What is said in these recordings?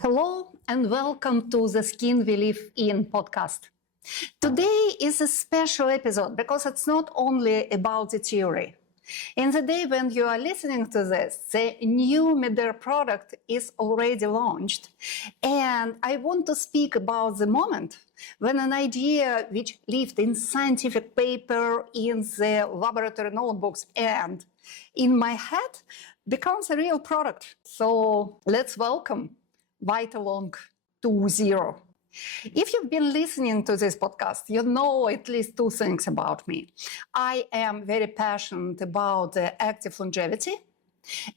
Hello and welcome to the Skin We Live In podcast. Today is a special episode because it's not only about the theory. In the day when you are listening to this, the new Medare product is already launched. And I want to speak about the moment when an idea which lived in scientific paper, in the laboratory notebooks, and in my head becomes a real product. So let's welcome Vita-Long 2.0. If you've been listening to this podcast, you know at least two things about me. I am very passionate about the active longevity,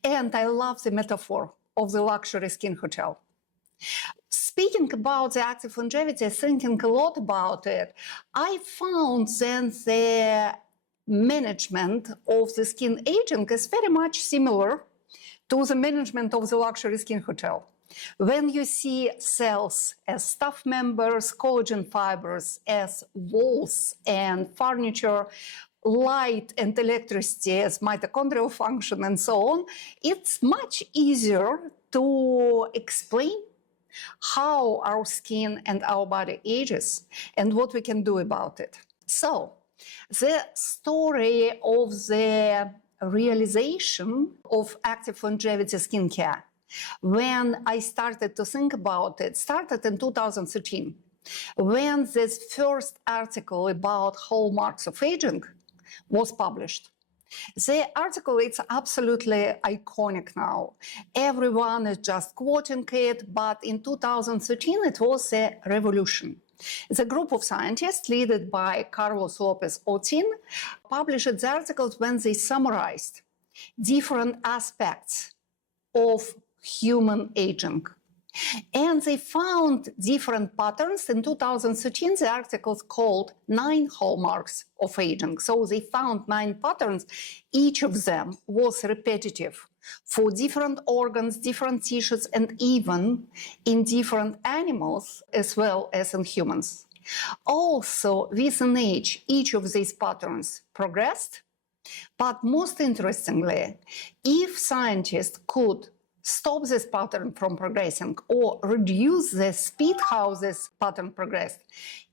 and I love the metaphor of the luxury skin hotel. Speaking about the active longevity, thinking a lot about it, I found then the management of the skin aging is very much similar to the management of the luxury skin hotel. When you see cells as staff members, collagen fibers as walls and furniture, light and electricity as mitochondrial function and so on, it's much easier to explain how our skin and our body ages and what we can do about it. So, the story of the realization of active longevity skincare, when I started to think about it, started in 2013, when this first article about hallmarks of aging was published. The article is absolutely iconic now. Everyone is just quoting it, but in 2013 it was a revolution. The group of scientists, led by Carlos López-Otín, published the articles when they summarized different aspects of human aging. And they found different patterns. In 2013, the articles called 9 Hallmarks of Aging. So they found 9 patterns. Each of them was repetitive for different organs, different tissues, and even in different animals as well as in humans. Also, with an age, each of these patterns progressed. But most interestingly, if scientists could stop this pattern from progressing or reduce the speed how this pattern progressed,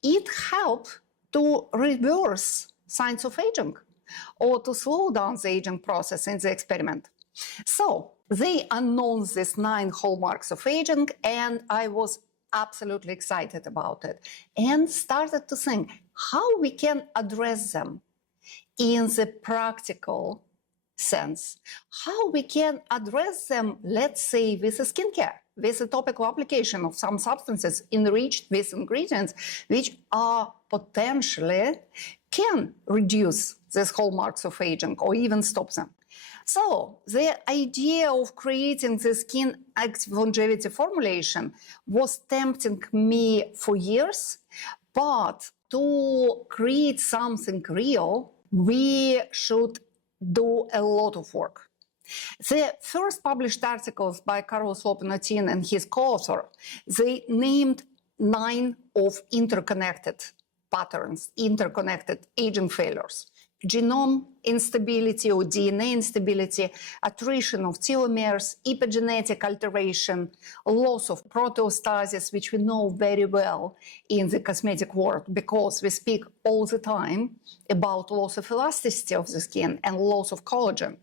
it helped to reverse signs of aging or to slow down the aging process in the experiment. So they announced these 9 hallmarks of aging, and I was absolutely excited about it and started to think how we can address them in the practical sense, how we can address them, let's say, with a skincare, with a topical application of some substances enriched with ingredients which are potentially can reduce these hallmarks of aging or even stop them. So the idea of creating the skin active longevity formulation was tempting me for years, but to create something real, we should do a lot of work. The first published articles by Carlos López-Otín and his co-author, they named 9 of interconnected patterns, interconnected aging failures. Genome instability or DNA instability, attrition of telomeres, epigenetic alteration, loss of proteostasis, which we know very well in the cosmetic world because we speak all the time about loss of elasticity of the skin and loss of collagen.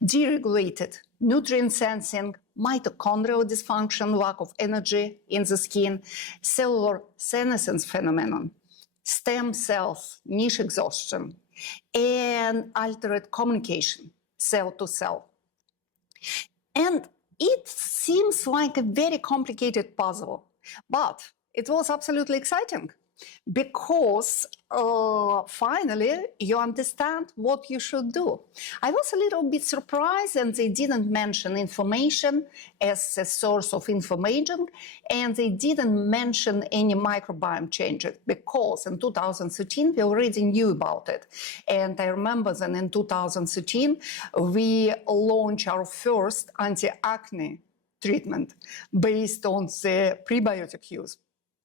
Deregulated nutrient sensing, mitochondrial dysfunction, lack of energy in the skin, cellular senescence phenomenon, stem cells, niche exhaustion, and altered communication, cell to cell. And it seems like a very complicated puzzle, but it was absolutely exciting because finally you understand what you should do. I was a little bit surprised, and they didn't mention inflammation as a source of inflammation, and they didn't mention any microbiome changes because in 2013 we already knew about it. And I remember that in 2013 we launched our first anti-acne treatment based on the prebiotic use.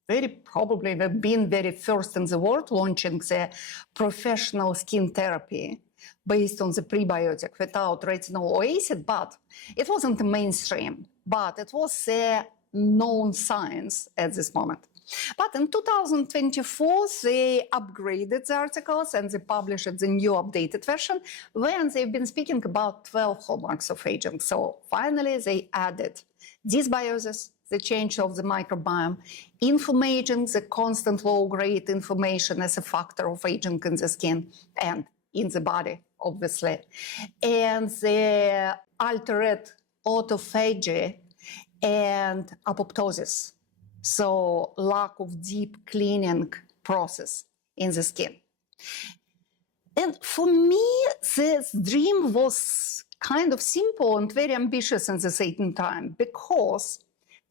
Very probably we've been very first in the world launching the professional skin therapy based on the prebiotic without retinol or acid, but it wasn't the mainstream. But it was a known science at this moment. But in 2024, they upgraded the articles and they published the new updated version when they've been speaking about 12 hallmarks of aging. So finally, they added dysbiosis, the change of the microbiome, inflammation, the constant low-grade inflammation as a factor of aging in the skin and in the body, obviously, and the altered autophagy and apoptosis, so lack of deep cleaning process in the skin. And for me, this dream was kind of simple and very ambitious at the same time, because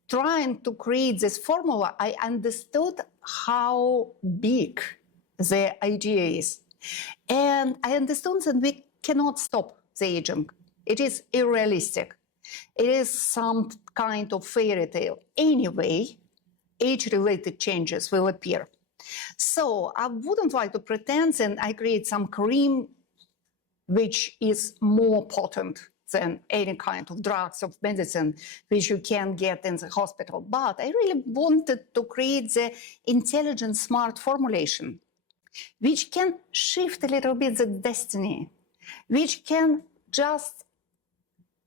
trying to create this formula, I understood how big the idea is. And I understood that we cannot stop the aging. It is unrealistic. It is some kind of fairy tale. Anyway, age-related changes will appear. So I wouldn't like to pretend that I create some cream which is more potent than any kind of drugs of medicine which you can get in the hospital. But I really wanted to create the intelligent, smart formulation which can shift a little bit the destiny, which can just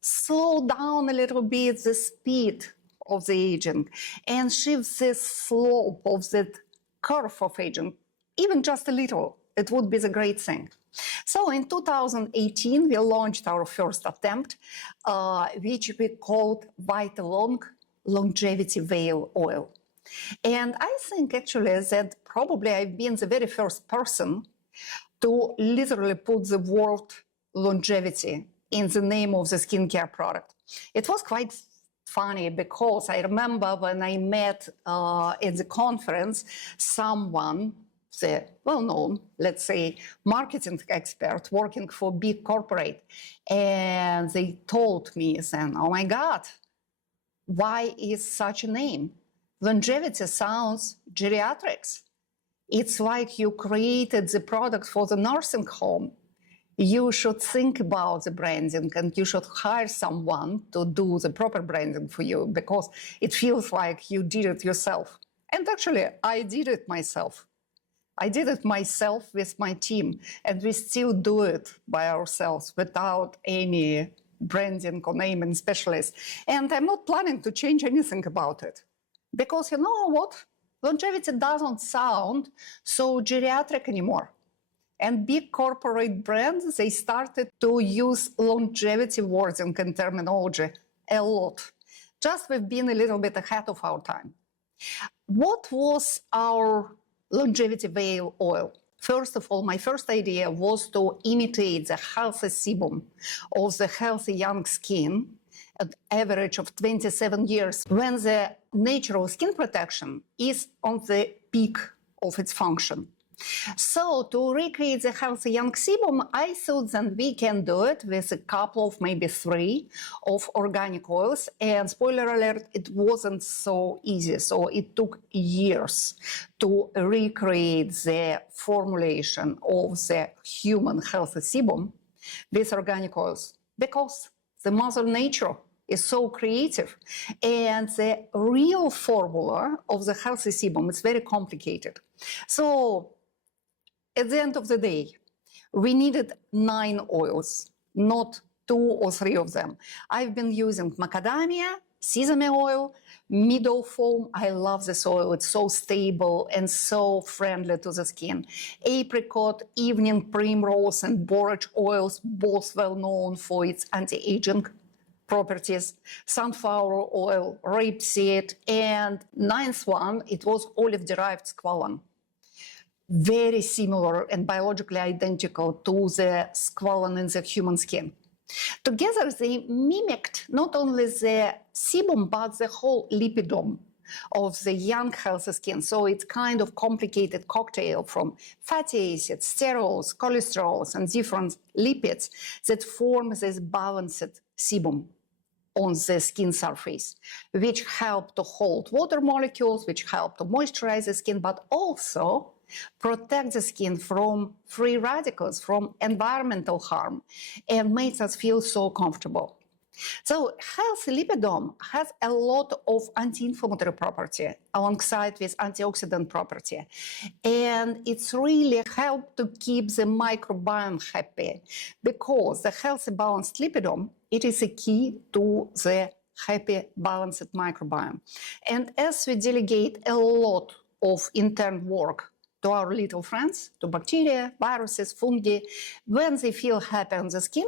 slow down a little bit the speed of the aging and shift the slope of that curve of aging, even just a little. It would be the great thing. So in 2018, we launched our first attempt, which we called Vita-Long Longevity Veil Oil. And I think actually that probably I've been the very first person to literally put the word longevity in the name of the skincare product. It was quite funny because I remember when I met at the conference someone, the well-known, let's say, marketing expert working for big corporate, and they told me, saying, "Oh my God, why is such a name? Longevity sounds geriatrics. It's like you created the product for the nursing home. You should think about the branding and you should hire someone to do the proper branding for you, because it feels like you did it yourself." And actually, I did it myself. I did it myself with my team, and we still do it by ourselves without any branding or naming specialist. And I'm not planning to change anything about it. Because you know what? Longevity doesn't sound so geriatric anymore. And big corporate brands, they started to use longevity wording and terminology a lot. Just we've been a little bit ahead of our time. What was our longevity veil oil? First of all, my first idea was to imitate the healthy sebum of the healthy young skin at average of 27 years, when the natural skin protection is on the peak of its function. So to recreate the healthy young sebum, I thought that we can do it with a couple of maybe 3 of organic oils. And spoiler alert, it wasn't so easy. So it took years to recreate the formulation of the human healthy sebum with organic oils, because the Mother Nature is so creative. And the real formula of the healthy sebum is very complicated. So at the end of the day, we needed 9 oils, not 2 or 3 of them. I've been using macadamia, sesame oil, meadow foam. I love this oil. It's so stable and so friendly to the skin. Apricot, evening primrose, and borage oils, both well known for its anti-aging properties. Sunflower oil, rapeseed, and 9th one, it was olive-derived squalane. Very similar and biologically identical to the squalane in the human skin. Together, they mimicked not only the sebum, but the whole lipidome of the young healthy skin. So it's kind of complicated cocktail from fatty acids, sterols, cholesterols, and different lipids that form this balanced sebum on the skin surface, which help to hold water molecules, which help to moisturize the skin, but also protect the skin from free radicals, from environmental harm, and makes us feel so comfortable. So healthy lipidome has a lot of anti-inflammatory property alongside with antioxidant property. And it's really helped to keep the microbiome happy, because the healthy balanced lipidome, it is a key to the happy balanced microbiome. And as we delegate a lot of intern work to our little friends, to bacteria, viruses, fungi, when they feel happy on the skin,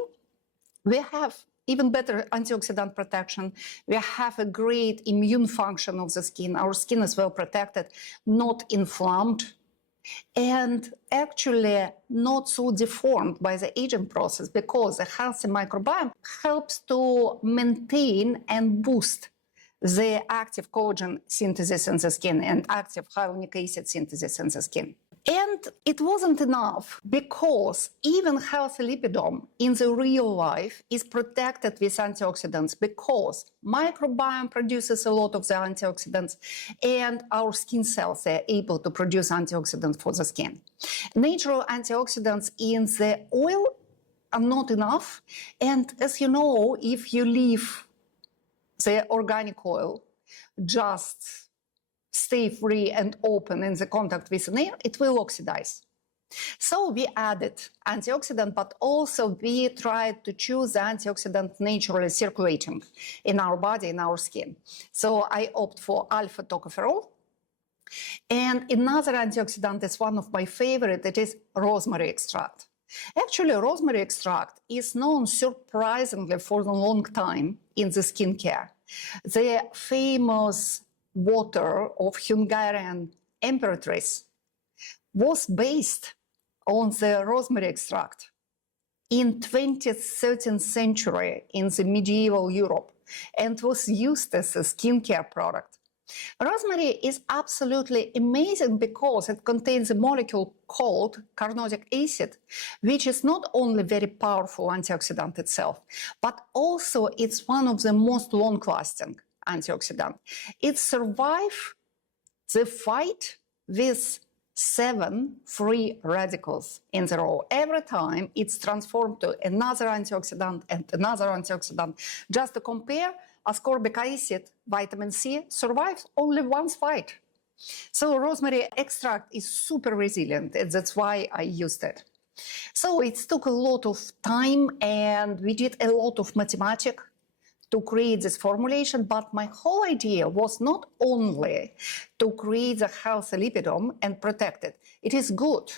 we have even better antioxidant protection. We have a great immune function of the skin. Our skin is well protected, not inflamed, and actually not so deformed by the aging process, because a healthy microbiome helps to maintain and boost the active collagen synthesis in the skin and active hyaluronic acid synthesis in the skin. And it wasn't enough, because even healthy lipidome in the real life is protected with antioxidants, because microbiome produces a lot of the antioxidants and our skin cells are able to produce antioxidants for the skin. Natural antioxidants in the oil are not enough. And as you know, if you leave the organic oil just stay free and open in the contact with an air, it will oxidize. So we added antioxidant, but also we tried to choose the antioxidant naturally circulating in our body, in our skin. So I opt for alpha tocopherol. And another antioxidant is one of my favorite, it is rosemary extract. Actually, rosemary extract is known surprisingly for a long time in the skincare. The famous water of Hungarian empress was based on the rosemary extract in 20th, 13th century in the medieval Europe, and was used as a skincare product. Rosemary is absolutely amazing because it contains a molecule called carnosic acid, which is not only very powerful antioxidant itself, but also it's one of the most long-lasting antioxidant. It survives the fight with 7 free radicals in the row. Every time it's transformed to another antioxidant and another antioxidant. Just to compare, ascorbic acid, vitamin C, survives only one fight. So rosemary extract is super resilient, and that's why I used it. So it took a lot of time, and we did a lot of mathematics to create this formulation, but my whole idea was not only to create a healthy lipidome and protect it. It is good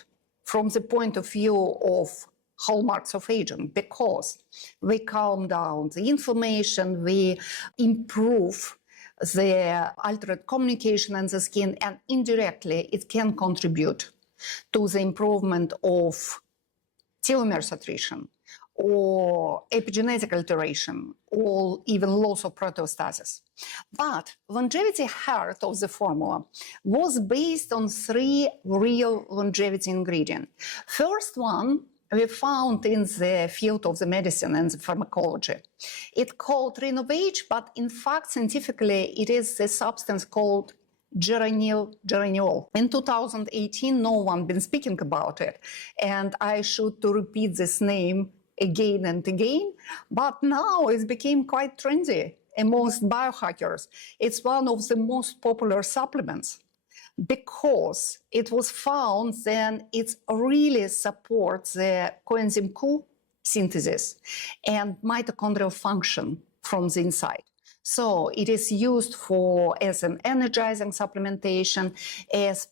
from the point of view of hallmarks of aging, because we calm down the inflammation, we improve the altered communication in the skin, and indirectly it can contribute to the improvement of telomerase attrition, or epigenetic alteration, or even loss of proteostasis. But longevity heart of the formula was based on 3 real longevity ingredients. First one we found in the field of the medicine and the pharmacology. It's called Renovage, but in fact, scientifically, it is a substance called geraniol. In 2018, no one been speaking about it, and I should to repeat this name again and again, but now it became quite trendy amongst biohackers. It's one of the most popular supplements because it was found that it really supports the coenzyme Q synthesis and mitochondrial function from the inside. So it is used as an energizing supplementation, as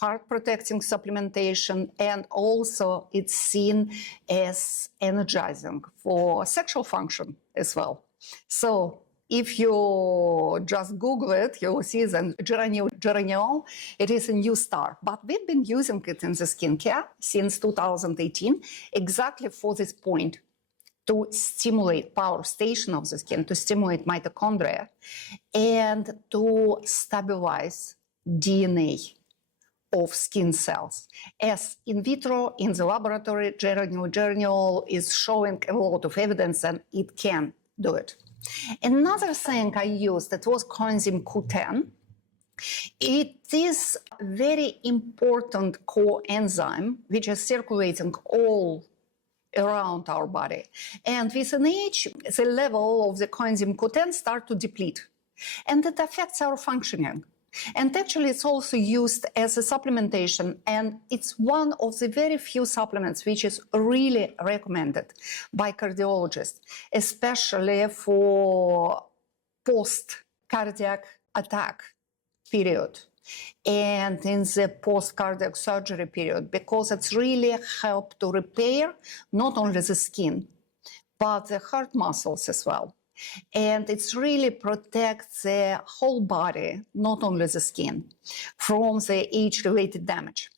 heart protecting supplementation, and also it's seen as energizing for sexual function as well. So if you just Google it, you will see that geraniol, it is a new star. But we've been using it in the skincare since 2018, exactly for this point, to stimulate power station of the skin, to stimulate mitochondria, and to stabilize DNA of skin cells. As in vitro, in the laboratory, geraniol is showing a lot of evidence and it can do it. Another thing I used, that was coenzyme Q10. It is a very important coenzyme which is circulating all around our body. And with an age, the level of the coenzyme Q10 start to deplete. And that affects our functioning. And actually, it's also used as a supplementation, and it's one of the very few supplements which is really recommended by cardiologists, especially for post-cardiac attack period and in the post-cardiac surgery period, because it's really helped to repair not only the skin, but the heart muscles as well. And it's really protects the whole body, not only the skin, from the age-related damage.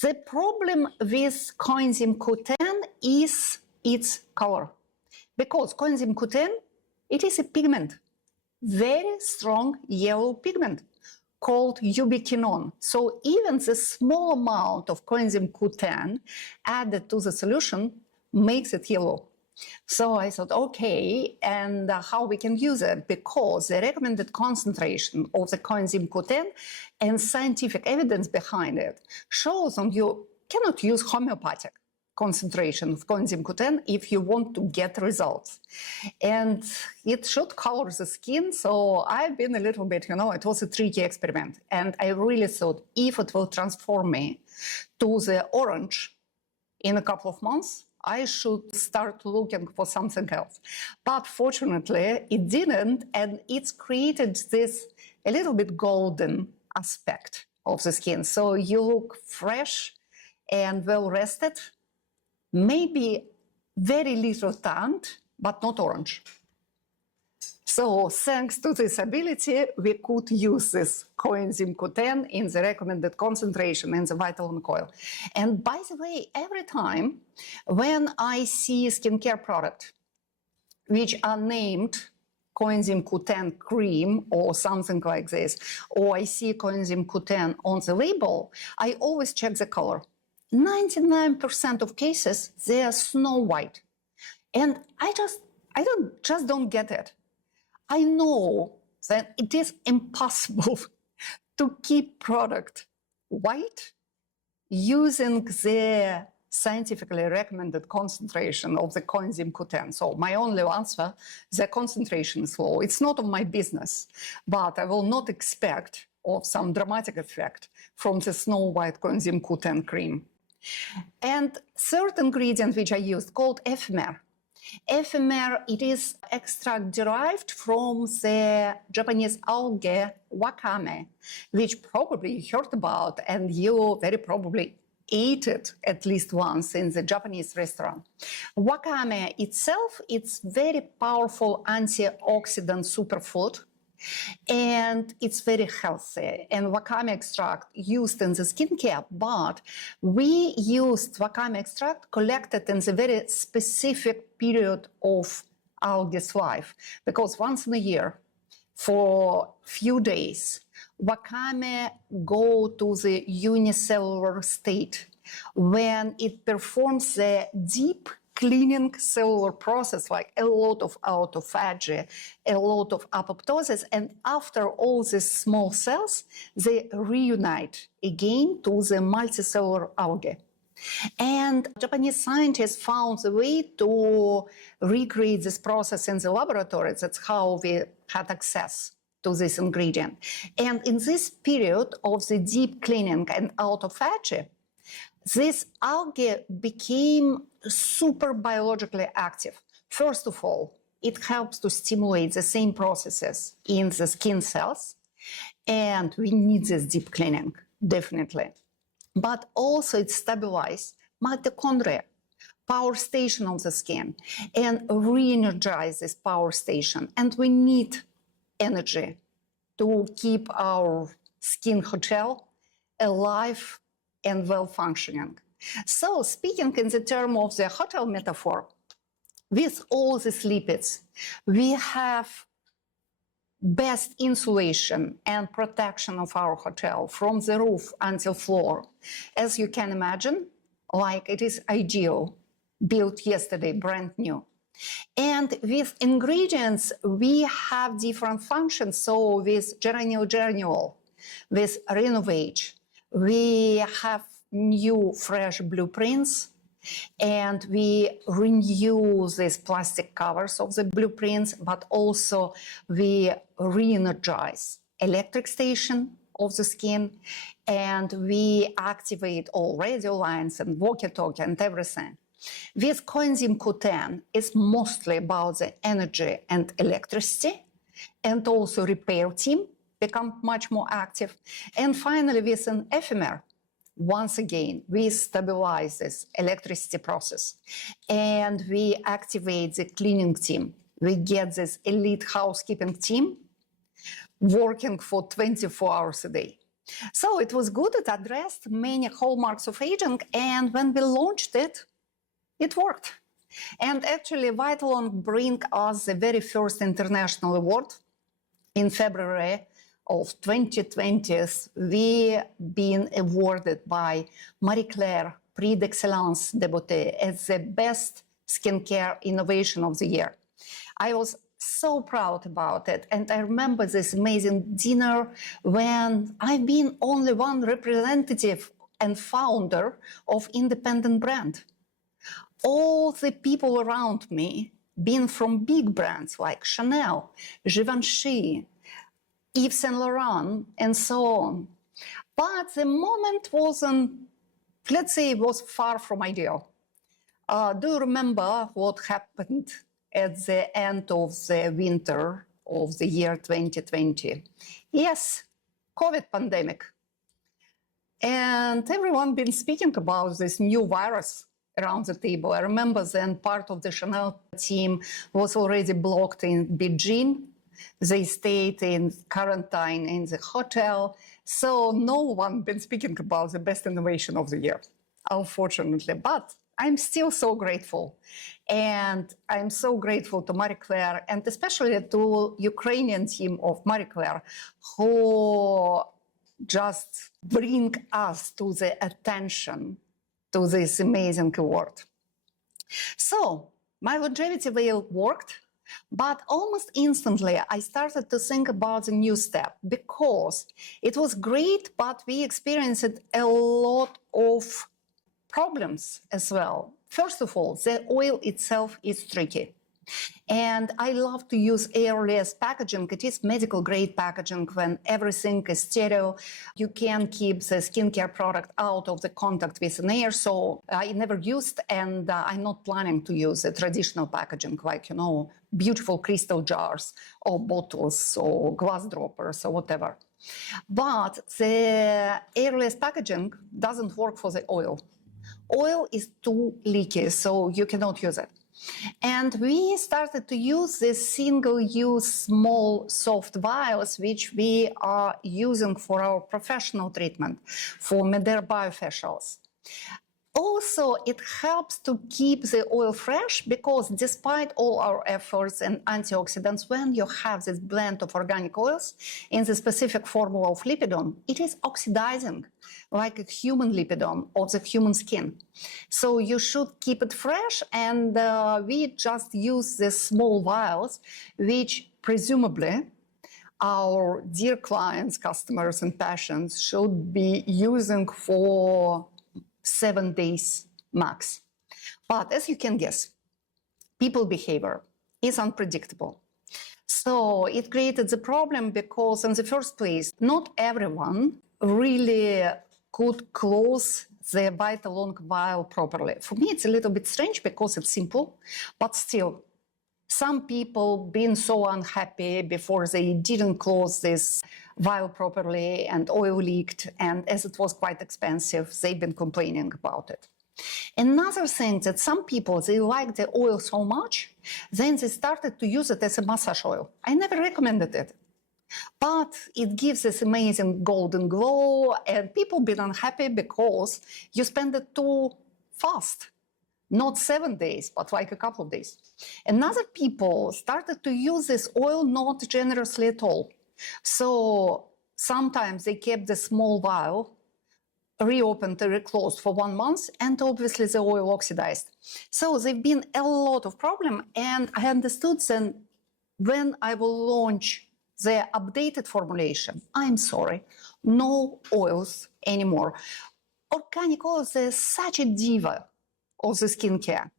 The problem with coenzyme Q10 is its color, because coenzyme Q10, it is a pigment, very strong yellow pigment called ubiquinone. So even the small amount of coenzyme Q10 added to the solution makes it yellow. So I thought, okay, and how we can use it? Because the recommended concentration of the coenzyme Q10 and scientific evidence behind it shows that you cannot use homeopathic concentration of coenzyme Q10 if you want to get results. And it should color the skin, so I've been a little bit, it was a tricky experiment. And I really thought if it will transform me to the orange in a couple of months, I should start looking for something else. But fortunately, it didn't, and it's created this a little bit golden aspect of the skin. So you look fresh and well rested, maybe very little tanned, but not orange. So thanks to this ability, we could use this coenzyme Q10 in the recommended concentration in the Vita-Long oil. And by the way, every time when I see skincare product which are named coenzyme Q10 cream or something like this, or I see coenzyme Q10 on the label, I always check the color. 99% of cases, they are snow white. And I don't get it. I know that it is impossible to keep product white using the scientifically recommended concentration of the coenzyme Q10. So my only answer, the concentration is low. It's not of my business, but I will not expect of some dramatic effect from the snow white coenzyme Q10 cream. And third ingredient which I used called Ephemer. Ephemer, it is extract derived from the Japanese algae wakame, which probably you heard about and you very probably ate it at least once in the Japanese restaurant. Wakame itself, it's very powerful antioxidant superfood, and it's very healthy. And wakame extract used in the skincare, but we used wakame extract collected in the very specific period of algae's life, because once in a year, for few days, wakame go to the unicellular state when it performs the deep cleaning cellular process, like a lot of autophagy, a lot of apoptosis, and after all these small cells, they reunite again to the multicellular algae. And Japanese scientists found a way to recreate this process in the laboratory. That's how we had access to this ingredient. And in this period of the deep cleaning and autophagy, this algae became super biologically active. First of all, it helps to stimulate the same processes in the skin cells, and we need this deep cleaning, definitely. But also it stabilizes mitochondria, power station of the skin, and re-energize this power station. And we need energy to keep our skin hotel alive and well functioning. So speaking in the term of the hotel metaphor, with all these lipids, we have best insulation and protection of our hotel from the roof until floor. As you can imagine, like it is ideal, built yesterday, brand new. And with ingredients, we have different functions. So with geraniol, with Renovage, we have new fresh blueprints And we renew these plastic covers of the blueprints, but also we re-energize electric station of the skin, and we activate all radio lines and walkie-talkie and everything. With coenzyme Q10, it's mostly about the energy and electricity, and also repair team become much more active. And finally, with an Ephemer, once again, we stabilize this electricity process and we activate the cleaning team. We get this elite housekeeping team working for 24 hours a day. So it was good. It addressed many hallmarks of aging. And when we launched it, it worked. And actually, Vita-Long bring us the very first international award in February of 2020. We been awarded by Marie Claire Prix d'Excellence de Beauté as the best skincare innovation of the year. I was so proud about it, and I remember this amazing dinner when I've been only one representative and founder of independent brand. All the people around me been from big brands like Chanel, Givenchy, Yves Saint Laurent, and so on. But the moment wasn't, let's say, it was far from ideal. Do you remember what happened at the end of the winter of the year 2020? Yes, COVID pandemic. And everyone been speaking about this new virus around the table. I remember then part of the Chanel team was already blocked in Beijing. They stayed in quarantine in the hotel. So no one been speaking about the best innovation of the year, unfortunately. But I'm still so grateful. And I'm so grateful to Marie Claire and especially to Ukrainian team of Marie Claire who just bring us to the attention to this amazing award. So my longevity veil worked, but almost instantly I started to think about the new step because it was great, but we experienced a lot of problems as well. First of all, the oil itself is tricky. And I love to use airless packaging. It is medical grade packaging when everything is stereo. You can keep the skincare product out of the contact with an air. So I never used, and I'm not planning to use a traditional packaging like, beautiful crystal jars or bottles or glass droppers or whatever. But the airless packaging doesn't work for the oil. Oil is too leaky, so you cannot use it. And we started to use these single-use small soft vials, which we are using for our professional treatment for Medera biofacials. Also, it helps to keep the oil fresh because despite all our efforts and antioxidants, when you have this blend of organic oils in the specific formula of Lipidome, it is oxidizing like a human lipidome of the human skin. So you should keep it fresh, and we just use these small vials, which presumably our dear clients, customers, and patients should be using for 7 days max. But as you can guess, people behavior is unpredictable. So it created the problem because in the first place, not everyone really could close the Vita-Long vial properly. For me, it's a little bit strange because it's simple, but still, some people been so unhappy before they didn't close this vial properly and oil leaked, and as it was quite expensive, they've been complaining about it. Another thing that some people, they like the oil so much, then they started to use it as a massage oil. I never recommended it, but it gives this amazing golden glow, and people been unhappy because you spend it too fast. Not 7 days, but like a couple of days. And other people started to use this oil not generously at all. So sometimes they kept the small vial reopened and reclosed for 1 month, and obviously the oil oxidized. So there've been a lot of problem, and I understood then when I will launch the updated formulation, I'm sorry, no oils anymore. Organic oils are such a diva of the skincare.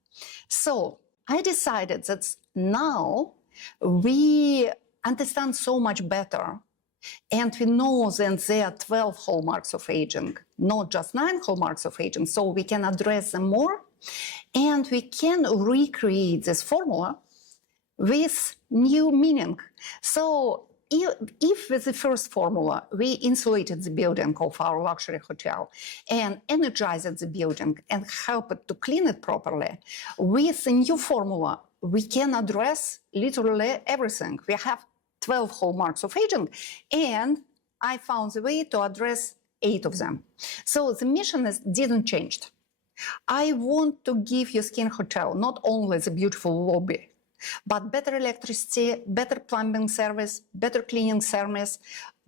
So I decided that now we understand so much better, and we know that there are 12 hallmarks of aging, not just 9 hallmarks of aging, so we can address them more, and we can recreate this formula with new meaning. So if with the first formula we insulated the building of our luxury hotel and energized the building and helped it to clean it properly, with the new formula we can address literally everything. We have 12 hallmarks of aging, and I found a way to address 8 of them. So the mission didn't change. I want to give your skin hotel not only the beautiful lobby, but better electricity, better plumbing service, better cleaning service,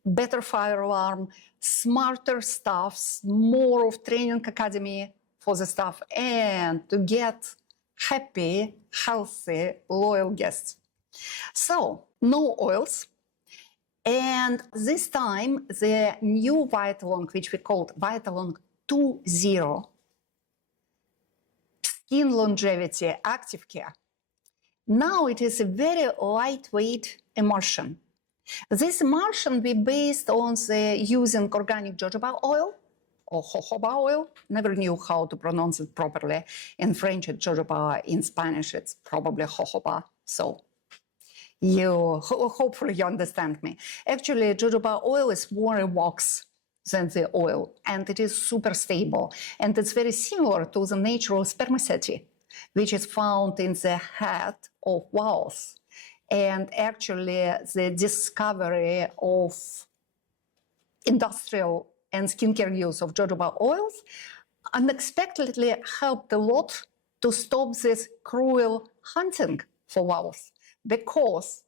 better fire alarm, smarter staffs, more of training academy for the staff, and to get happy, healthy, loyal guests. So, no oils. And this time, the new Vita-Long, which we called Vita-Long 2.0, Skin Longevity Active Care. Now it is a very lightweight emulsion. This emulsion we based on the using organic jojoba oil or jojoba oil. Never knew how to pronounce it properly. In French it's jojoba, in Spanish it's probably jojoba. So hopefully you understand me. Actually, jojoba oil is more a wax than the oil, and it is super stable. And it's very similar to the natural spermaceti, which is found in the head of whales. And actually, the discovery of industrial and skincare use of jojoba oils unexpectedly helped a lot to stop this cruel hunting for whales. Because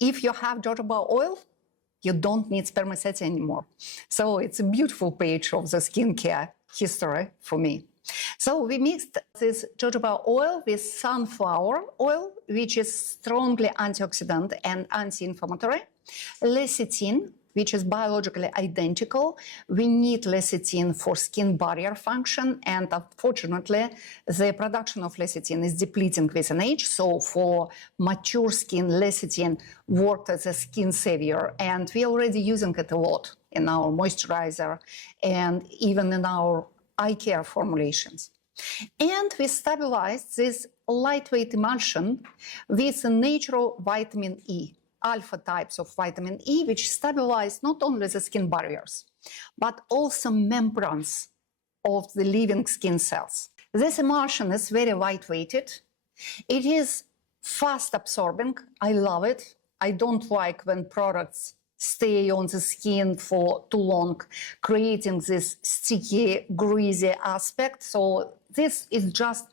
if you have jojoba oil, you don't need spermaceti anymore. So it's a beautiful page of the skincare history for me. So we mixed this jojoba oil with sunflower oil, which is strongly antioxidant and anti-inflammatory, lecithin, which is biologically identical. We need lecithin for skin barrier function, and unfortunately, the production of lecithin is depleting with an age. So for mature skin, lecithin worked as a skin savior, and we're already using it a lot in our moisturizer and even in our eye care formulations. And we stabilized this lightweight emulsion with a natural vitamin E, alpha types of vitamin E, which stabilize not only the skin barriers, but also membranes of the living skin cells. This emulsion is very lightweighted. It is fast absorbing. I love it. I don't like when products stay on the skin for too long, creating this sticky, greasy aspect. So this is just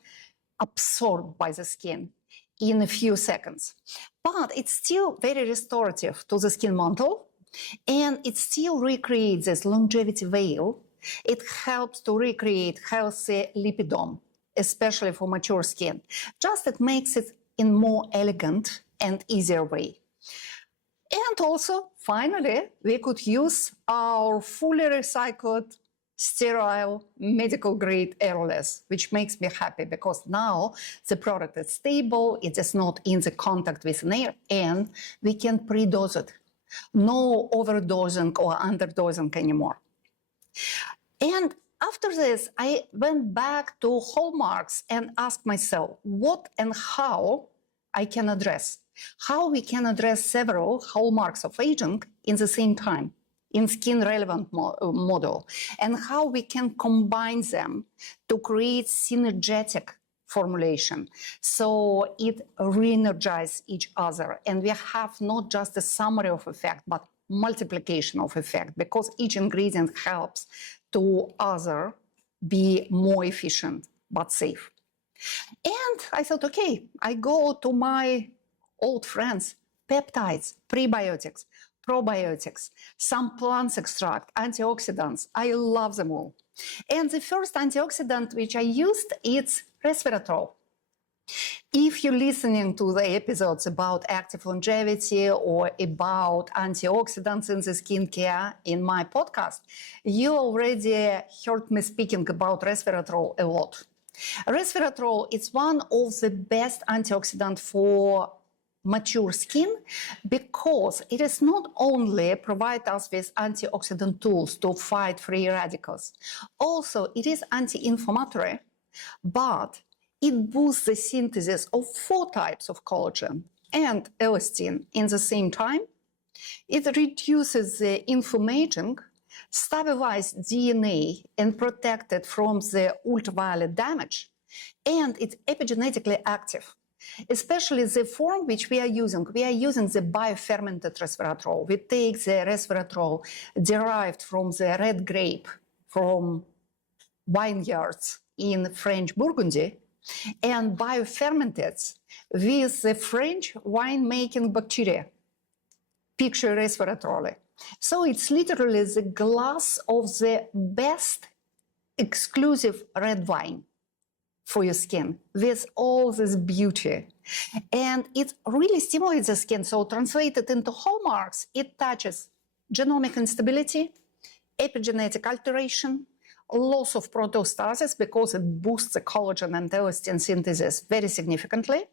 absorbed by the skin in a few seconds. But it's still very restorative to the skin mantle, and it still recreates this longevity veil. It helps to recreate healthy lipidome, especially for mature skin. Just it makes it in more elegant and easier way. And also, finally, we could use our fully recycled, sterile, medical-grade aeroless, which makes me happy because now the product is stable, it is not in the contact with an air, and we can pre-dose it. No overdosing or underdosing anymore. And after this, I went back to hallmarks and asked myself what and how I can address. How we can address several hallmarks of aging in the same time in skin-relevant model, and how we can combine them to create synergetic formulation. So it re-energizes each other, and we have not just a summary of effect, but multiplication of effect, because each ingredient helps to other be more efficient but safe. And I thought, okay, I go to my old friends, peptides, prebiotics, probiotics, some plant extract, antioxidants. I love them all. And the first antioxidant which I used is Resveratrol. If you're listening to the episodes about active longevity or about antioxidants in the skincare in my podcast, you already heard me speaking about Resveratrol a lot. Resveratrol is one of the best antioxidants for mature skin because it is not only provide us with antioxidant tools to fight free radicals, also it is anti-inflammatory, but it boosts the synthesis of 4 types of collagen and elastin in the same time. It reduces the inflammation, stabilizes DNA and protects it from the ultraviolet damage, and it's epigenetically active. Especially the form which we are using the bio-fermented resveratrol. We take the resveratrol derived from the red grape from vineyards in French Burgundy and bio-fermented with the French wine-making bacteria. Picture resveratrol. So it's literally the glass of the best exclusive red wine for your skin with all this beauty. And it really stimulates the skin. So translated into hallmarks, it touches genomic instability, epigenetic alteration, loss of proteostasis because it boosts the collagen and elastin synthesis very significantly.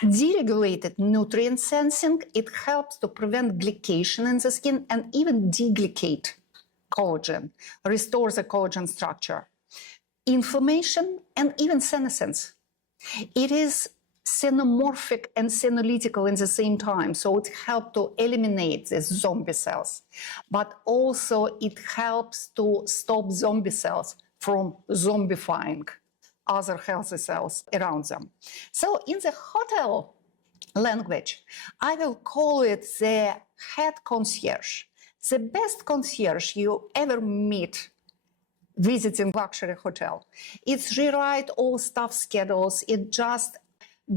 Deregulated nutrient sensing, it helps to prevent glycation in the skin and even deglycate collagen, restores the collagen structure. Inflammation and even senescence. It is xenomorphic and senolytical in the same time, so it helps to eliminate the zombie cells, but also it helps to stop zombie cells from zombifying other healthy cells around them. So in the hotel language, I will call it the head concierge, the best concierge you ever meet visiting luxury hotel. It's rewrite all staff schedules. It just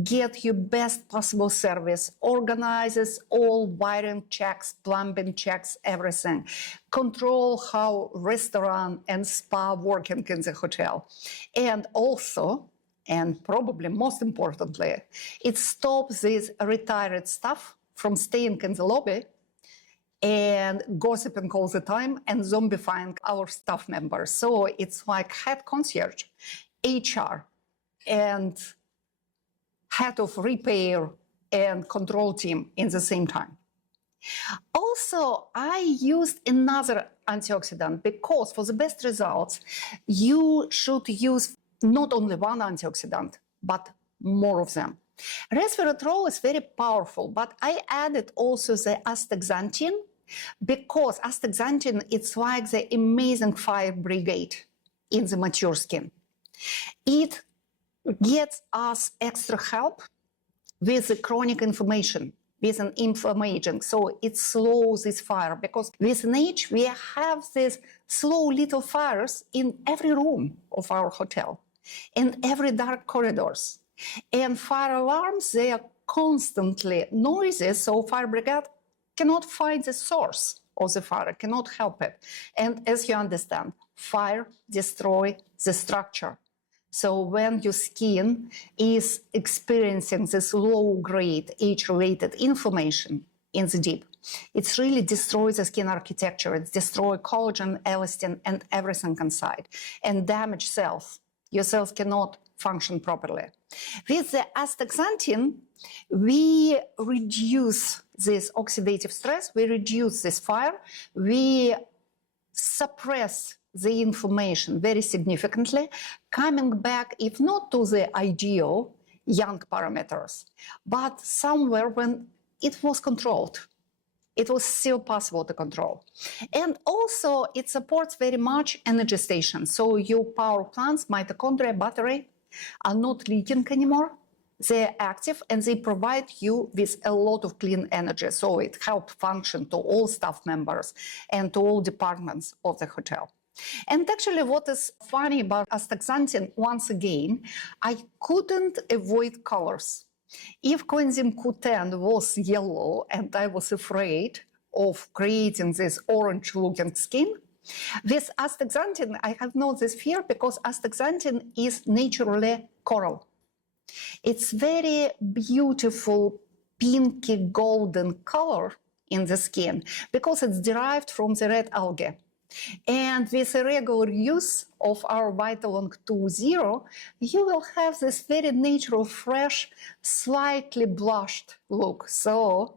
get you best possible service, organizes all wiring checks, plumbing checks, everything. Control how restaurant and spa working in the hotel. And also, and probably most importantly, it stops this retired staff from staying in the lobby and gossiping all the time and zombifying our staff members. So it's like head concierge, HR, and head of repair and control team in the same time. Also, I used another antioxidant because for the best results, you should use not only one antioxidant, but more of them. Resveratrol is very powerful, but I added also the astaxanthin because astaxanthin, it's like the amazing fire brigade in the mature skin. It gets us extra help with the chronic inflammation, with an inflammation. So it slows this fire because with an age, we have these slow little fires in every room of our hotel, in every dark corridors. And fire alarms, they are constantly noisy, so fire brigade cannot find the source of the fire, cannot help it. And as you understand, fire destroys the structure. So when your skin is experiencing this low-grade age-related inflammation in the deep, it really destroys the skin architecture. It destroys collagen, elastin, and everything inside, and damage cells. Your cells cannot function properly. With the astaxanthin, we reduce this oxidative stress, we reduce this fire, we suppress the inflammation very significantly, coming back, if not to the ideal young parameters, but somewhere when it was controlled. It was still possible to control. And also it supports very much energy station. So your power plants, mitochondria, battery are not leaking anymore. They're active and they provide you with a lot of clean energy. So it helps function to all staff members and to all departments of the hotel. And actually what is funny about astaxanthin, once again, I couldn't avoid colors. If coenzyme Q10 was yellow and I was afraid of creating this orange-looking skin, with astaxanthin, I have no this fear because astaxanthin is naturally coral. It's very beautiful pinky golden color in the skin because it's derived from the red algae. And with a regular use of our Vita-Long 2.0, you will have this very natural, fresh, slightly blushed look. So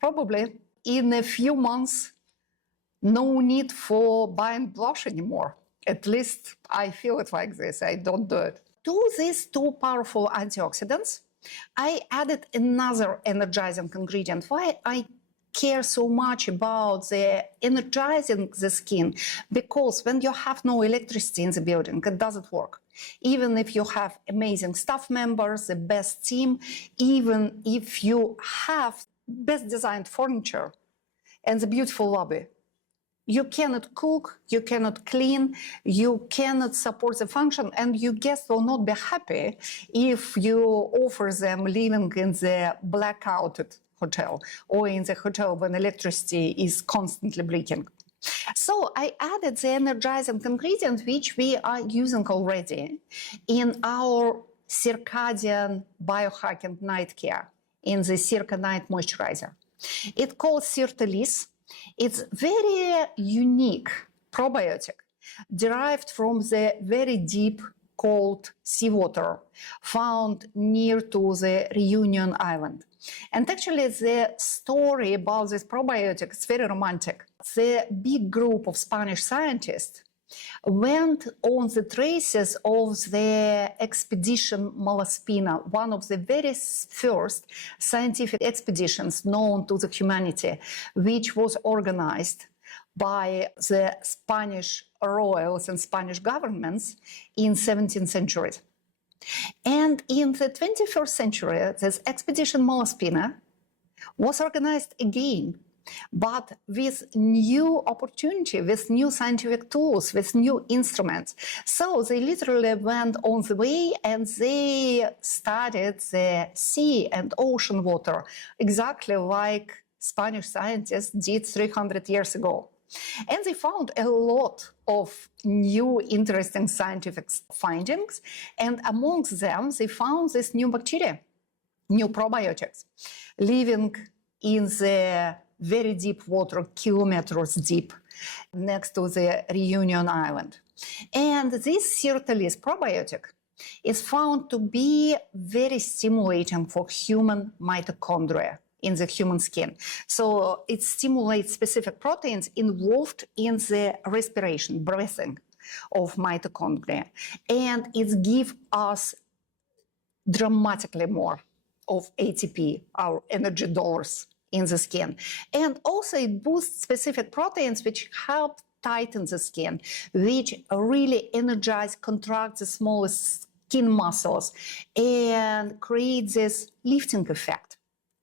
probably in a few months, no need for buying blush anymore. At least I feel it like this. I don't do it. To these two powerful antioxidants, I added another energizing ingredient. Why I care so much about the energizing the skin? Because when you have no electricity in the building, it doesn't work. Even if you have amazing staff members, the best team, even if you have best designed furniture and the beautiful lobby, you cannot cook, you cannot clean, you cannot support the function, and your guests will not be happy if you offer them living in the blackouted hotel or in the hotel when electricity is constantly blinking. So I added the energizing ingredient which we are using already in our circadian biohacking night care, in the Circa Night Moisturizer. It's called Sirtalis. It's very unique probiotic derived from the very deep cold seawater found near to the Reunion Island. And actually the story about this probiotic is very romantic. The big group of Spanish scientists went on the traces of the expedition Malaspina, one of the very first scientific expeditions known to the humanity, which was organized by the Spanish royals and Spanish governments in 17th century. And in the 21st century, this expedition Malaspina was organized again, but with new opportunity, with new scientific tools, with new instruments. So they literally went on the way and they studied the sea and ocean water, exactly like Spanish scientists did 300 years ago. And they found a lot of new interesting scientific findings. And amongst them, they found this new bacteria, new probiotics, living in the very deep water, kilometers deep, next to the Reunion Island. And this Sirtalis probiotic is found to be very stimulating for human mitochondria in the human skin. So it stimulates specific proteins involved in the respiration, breathing of mitochondria. And it gives us dramatically more of ATP, our energy dollars, in the skin. And also it boosts specific proteins which help tighten the skin, which really energize, contract the smallest skin muscles and create this lifting effect.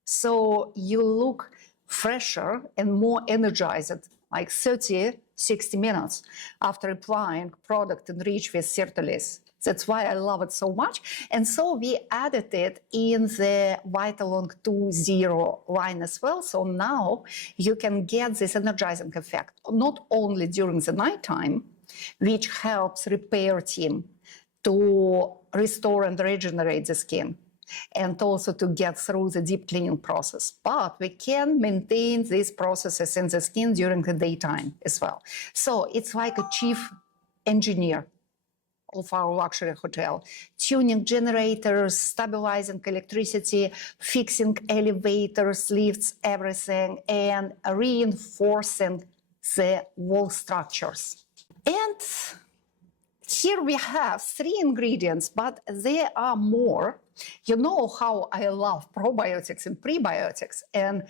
So you look fresher and more energized, like 30, 60 minutes after applying product enriched with Sirtalis. That's why I love it so much. And so we added it in the Vita-Long 2.0 line as well. So now you can get this energizing effect, not only during the nighttime, which helps repair team to restore and regenerate the skin, and also to get through the deep cleaning process. But we can maintain these processes in the skin during the daytime as well. So it's like a chief engineer of our luxury hotel, tuning generators, stabilizing electricity, fixing elevators, lifts, everything, and reinforcing the wall structures. And here we have 3 ingredients, but there are more. You know how I love probiotics and prebiotics and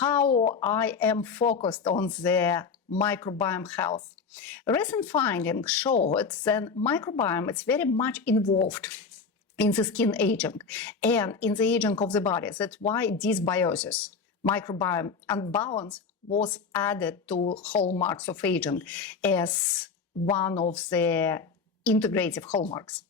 how I am focused on the microbiome health. Recent findings showed that microbiome is very much involved in the skin aging and in the aging of the body. That's why dysbiosis, microbiome unbalance, was added to Hallmarks of Aging as one of the integrative hallmarks.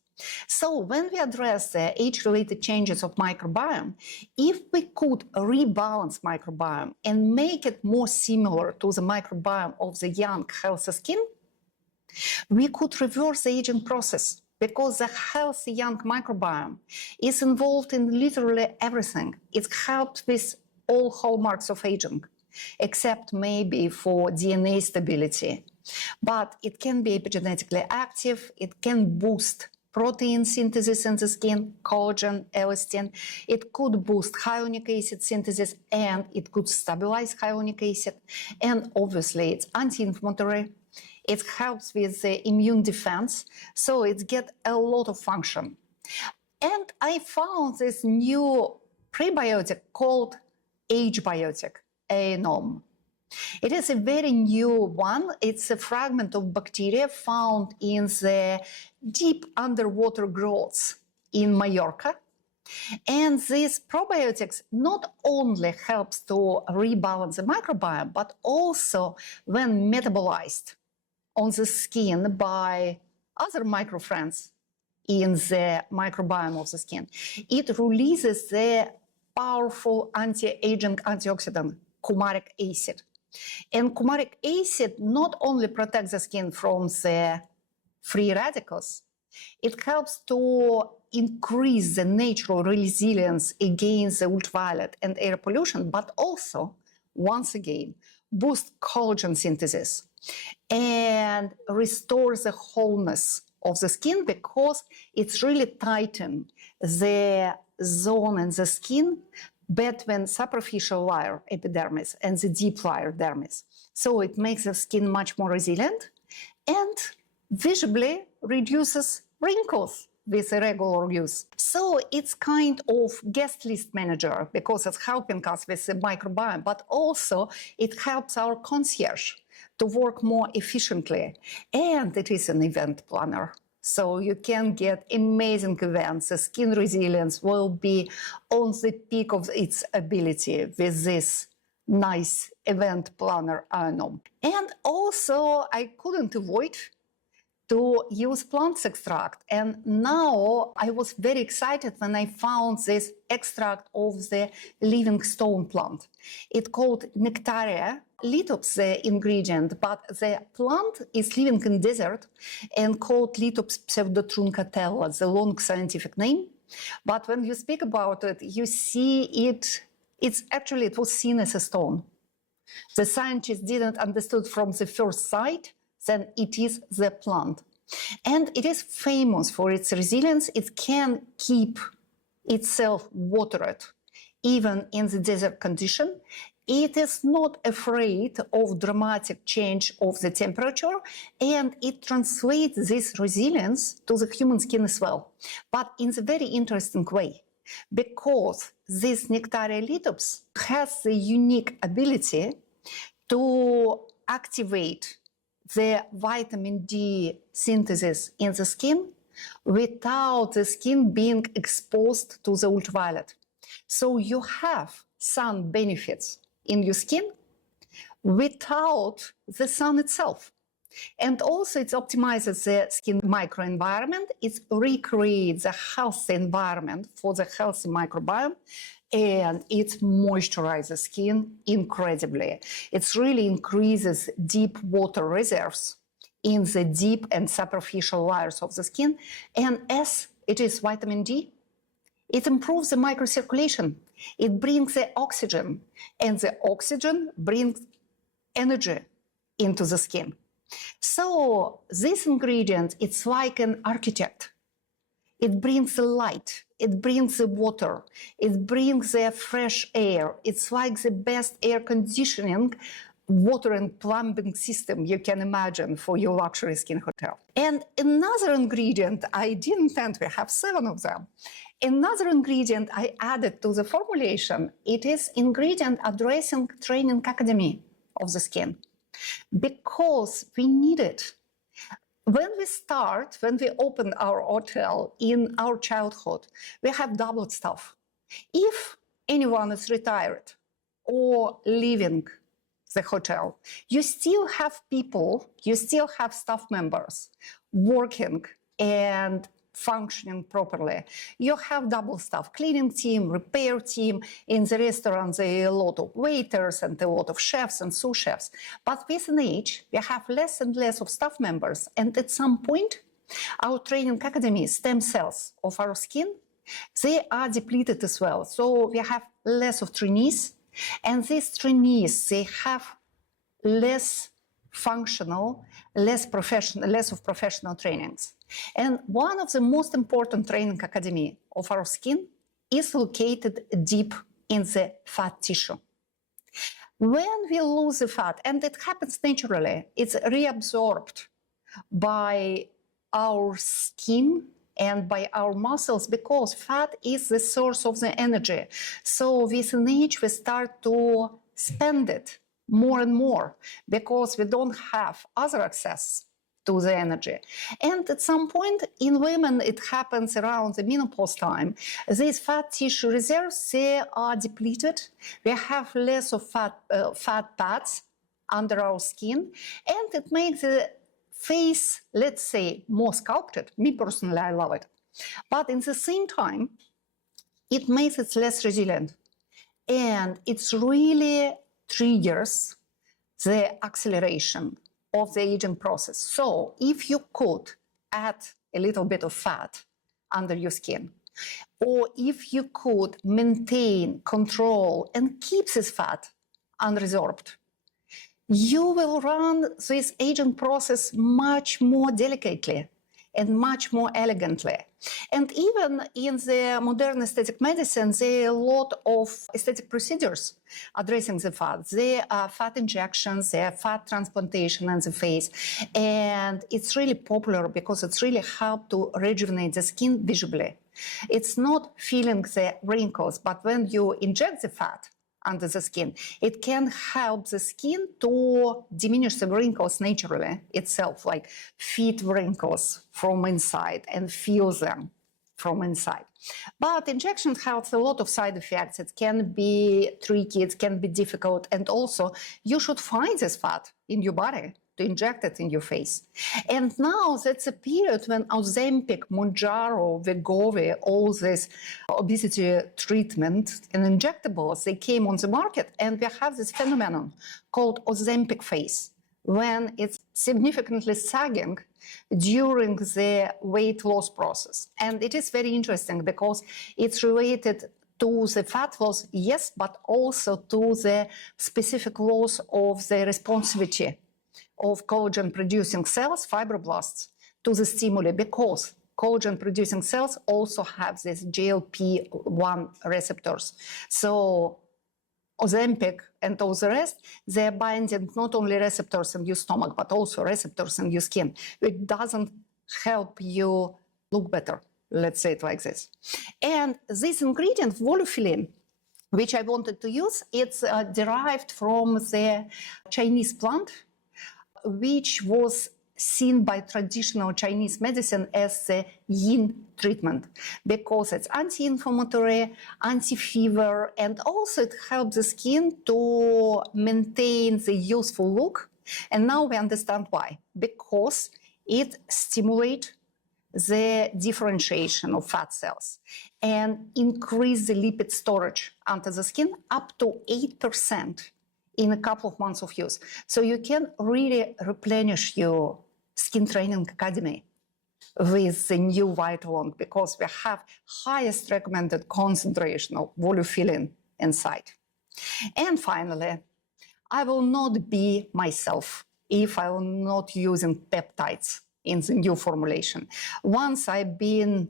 So when we address the age-related changes of microbiome, if we could rebalance microbiome and make it more similar to the microbiome of the young, healthy skin, we could reverse the aging process, because the healthy young microbiome is involved in literally everything. It helps with all hallmarks of aging. except maybe for DNA stability. But it can be epigenetically active, it can boost protein synthesis in the skin, collagen, elastin. It could boost hyaluronic acid synthesis, and it could stabilize hyaluronic acid. And obviously, it's anti-inflammatory. It helps with the immune defense, so it gets a lot of function. And I found this new prebiotic called Age-Biotic, Anorm. It is a very new one. It's a fragment of bacteria found in the deep underwater growths in Mallorca. And these probiotics not only helps to rebalance the microbiome, but also when metabolized on the skin by other microfriends in the microbiome of the skin, it releases the powerful anti-aging antioxidant, coumatic acid. And coumatic acid not only protects the skin from the free radicals, it helps to increase the natural resilience against the ultraviolet and air pollution, but also, once again, boost collagen synthesis and restore the wholeness of the skin, because it's really tighten the zone in the skin between superficial layer epidermis and the deep layer dermis. So it makes the skin much more resilient and visibly reduces wrinkles with regular use. So it's kind of guest list manager because it's helping us with the microbiome, but also it helps our concierge to work more efficiently. And it is an event planner. So you can get amazing events. The skin resilience will be on the peak of its ability with this nice event planner Anorm. And also I couldn't avoid to use plant extract. And now I was very excited when I found this extract of the living stone plant. It's called Nectaria. Litops the ingredient, but the plant is living in desert and called Litops pseudotruncatella, the long scientific name. But when you speak about it, you see it was seen as a stone. The scientists didn't understood from the first sight, then it is the plant. And it is famous for its resilience. It can keep itself watered even in the desert condition. It is not afraid of dramatic change of the temperature, and it translates this resilience to the human skin as well, but in a very interesting way, because this Nectaria litops has the unique ability to activate the vitamin D synthesis in the skin without the skin being exposed to the ultraviolet. So you have sun benefits in your skin without the sun itself. And also it optimizes the skin microenvironment, it recreates a healthy environment for the healthy microbiome, and it moisturizes skin incredibly. It really increases deep water reserves in the deep and superficial layers of the skin. And as it is vitamin D, it improves the microcirculation. It brings the oxygen, and the oxygen brings energy into the skin. So this ingredient, it's like an architect. It brings the light, it brings the water, it brings the fresh air. It's like the best air conditioning, water and plumbing system you can imagine for your luxury skin hotel. And another ingredient, I didn't intend to have 7 of them. Another ingredient I added to the formulation, it is ingredient addressing training academy of the skin, because we need it. When we open our hotel in our childhood, we have doubled staff. If anyone is retired or leaving the hotel, you still have people, you still have staff members working and functioning properly. You have double staff, cleaning team, repair team. In the restaurants, there are a lot of waiters and a lot of chefs and sous chefs. But with an age, we have less and less of staff members. And at some point, our training academy, stem cells of our skin, they are depleted as well. So we have less of trainees And these trainees, they have less functional, less of professional trainings. And one of the most important training academy of our skin is located deep in the fat tissue. When we lose the fat, and it happens naturally, it's reabsorbed by our skin and by our muscles, because fat is the source of the energy. So with an age, we start to spend it more and more because we don't have other access to the energy. And at some point in women, it happens around the menopause time. These fat tissue reserves, they are depleted. We have less of fat pads under our skin, and it makes the face, let's say, more sculpted. Me personally, I love it. But in the same time, it makes it less resilient. And it really triggers the acceleration of the aging process. So if you could add a little bit of fat under your skin, or if you could maintain, control, and keep this fat unresorbed, you will run this aging process much more delicately and much more elegantly. And even in the modern aesthetic medicine, there are a lot of aesthetic procedures addressing the fat. There are fat injections, there are fat transplantation in the face. And it's really popular because it's really helped to rejuvenate the skin visibly. It's not filling the wrinkles, but when you inject the fat under the skin, it can help the skin to diminish the wrinkles naturally itself, like feed wrinkles from inside and feel them from inside. But injection has a lot of side effects. It can be tricky, it can be difficult, and also you should find this fat in your body to inject it in your face. And now that's a period when Ozempic, Mounjaro, Wegovy, all this obesity treatment and injectables, they came on the market, and we have this phenomenon called Ozempic face, when it's significantly sagging during the weight loss process. And it is very interesting because it's related to the fat loss, yes, but also to the specific loss of the responsivity of collagen-producing cells, fibroblasts, to the stimuli, because collagen-producing cells also have these GLP-1 receptors. So Ozempic and all the rest, they're binding not only receptors in your stomach, but also receptors in your skin. It doesn't help you look better, let's say it like this. And this ingredient, volufiline, which I wanted to use, it's derived from the Chinese plant, which was seen by traditional Chinese medicine as the yin treatment, because it's anti-inflammatory, anti-fever, and also it helps the skin to maintain the youthful look. And now we understand why. Because it stimulates the differentiation of fat cells and increase the lipid storage under the skin up to 8% in a couple of months of use. So you can really replenish your skin training academy with the new Vita-Long, because we have highest recommended concentration of volufiline inside. And finally, I will not be myself if I will not using peptides in the new formulation. Once I've been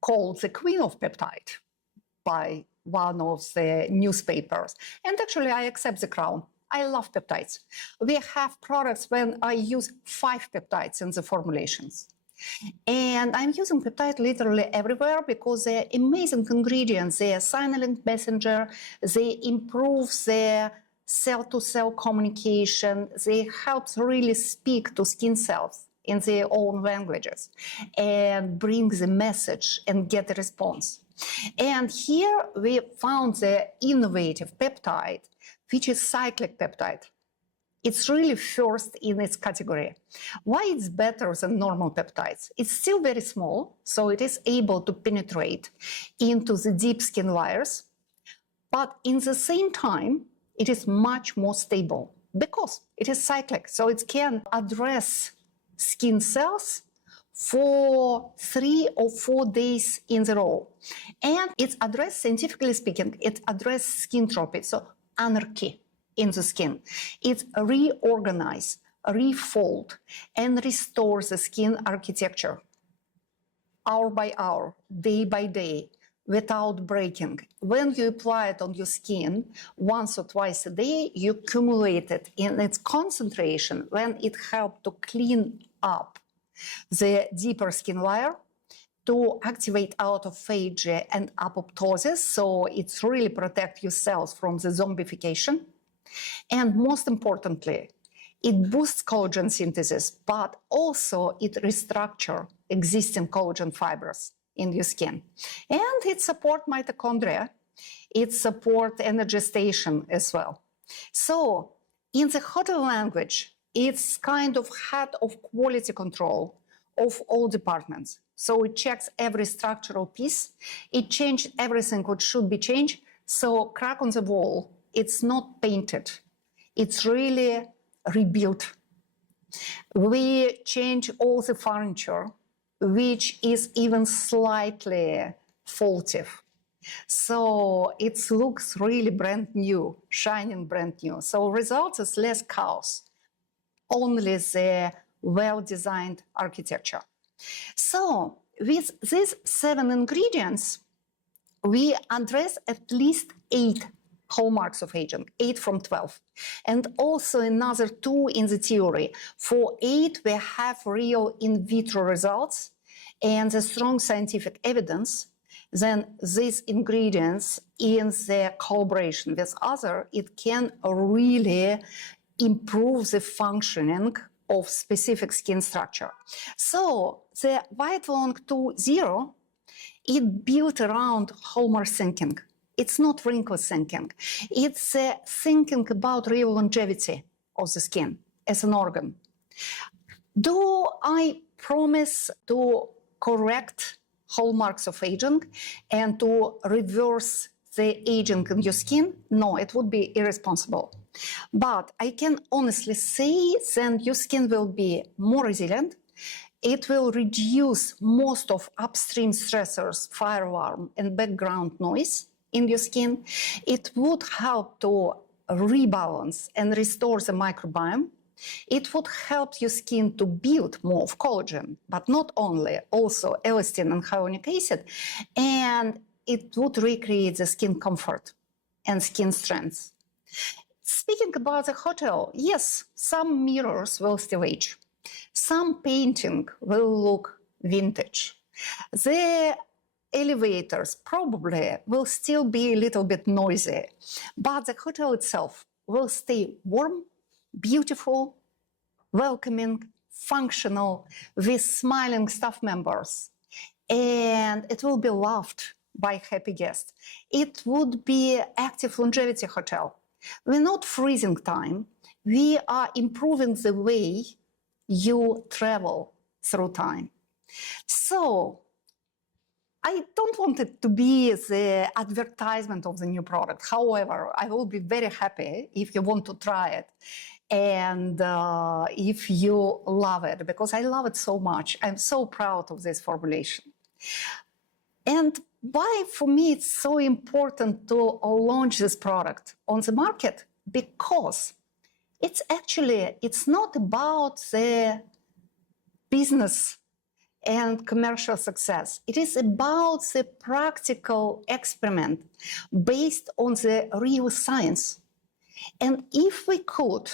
called the queen of peptide by one of the newspapers. And actually, I accept the crown. I love peptides. We have products when I use 5 peptides in the formulations. And I'm using peptide literally everywhere because they're amazing ingredients. They are signaling messenger. They improve the cell-to-cell communication. They help really speak to skin cells in their own languages and bring the message and get the response. And here we found the innovative peptide, which is cyclic peptide. It's really first in its category. Why it's better than normal peptides? It's still very small, so it is able to penetrate into the deep skin layers, but in the same time, it is much more stable because it is cyclic, so it can address skin cells for 3 or 4 days in a row. And it's addressed, scientifically speaking, it addresses skin trophy, so anarchy in the skin. It reorganizes, refold, and restores the skin architecture hour by hour, day by day, without breaking. When you apply it on your skin once or twice a day, you accumulate it in its concentration when it helps to clean up the deeper skin layer, to activate autophagy and apoptosis, so it's really protect your cells from the zombification. And most importantly, it boosts collagen synthesis, but also it restructures existing collagen fibers in your skin. And it supports mitochondria, it supports energy station as well. So in the hotel language, it's kind of head of quality control of all departments. So it checks every structural piece, it changes everything what should be changed. So crack on the wall, it's not painted, it's really rebuilt. We change all the furniture, which is even slightly faulty. So it looks really brand new, shining brand new. So results is less chaos, only the well-designed architecture. So with these 7 ingredients, we address at least 8 hallmarks of aging, 8 from 12, and also another 2 in the theory. For 8, we have real in vitro results and the strong scientific evidence. Then these ingredients in the collaboration with others, it can really improve the functioning of specific skin structure. So the Vita-Long 2.0, it built around hallmark thinking. It's not wrinkle thinking. It's thinking about real longevity of the skin as an organ. Do I promise to correct hallmarks of aging and to reverse the aging in your skin? No, it would be irresponsible. But I can honestly say that your skin will be more resilient. It will reduce most of upstream stressors, fire alarm, and background noise in your skin. It would help to rebalance and restore the microbiome. It would help your skin to build more of collagen, but not only, also elastin and hyaluronic acid. And it would recreate the skin comfort and skin strength. Speaking about the hotel, yes, some mirrors will still age. Some painting will look vintage. The elevators probably will still be a little bit noisy, but the hotel itself will stay warm, beautiful, welcoming, functional, with smiling staff members. And it will be loved by happy guests. It would be an active longevity hotel. We're not freezing time. We are improving the way you travel through time. So I don't want it to be the advertisement of the new product. However, I will be very happy if you want to try it and if you love it, because I love it so much. I'm so proud of this formulation. And why, for me, it's so important to launch this product on the market? Because it's not about the business and commercial success. It is about the practical experiment based on the real science. And if we could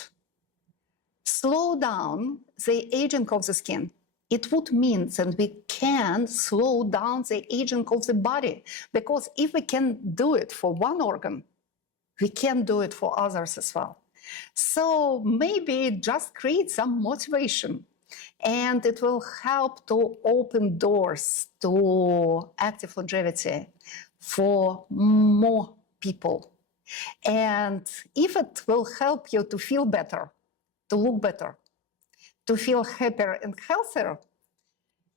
slow down the aging of the skin, it would mean that we can slow down the aging of the body. Because if we can do it for one organ, we can do it for others as well. So maybe it just creates some motivation, and it will help to open doors to active longevity for more people. And if it will help you to feel better, to look better, to feel happier and healthier,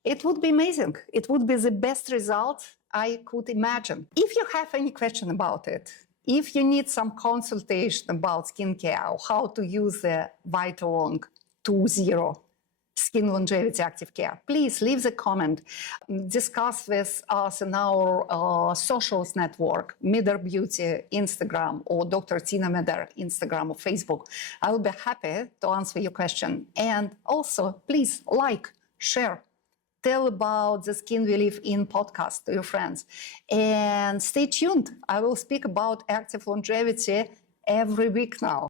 it would be amazing. It would be the best result I could imagine. If you have any question about it, if you need some consultation about skincare or how to use the Vita-Long 2.0 skin longevity active care, please leave the comment, discuss with us in our socials network, Midder Beauty Instagram or Dr. Tina Midder Instagram or Facebook. I will be happy to answer your question. And also, please like, share, tell about the Skin We Live In podcast to your friends. And stay tuned. I will speak about active longevity every week now.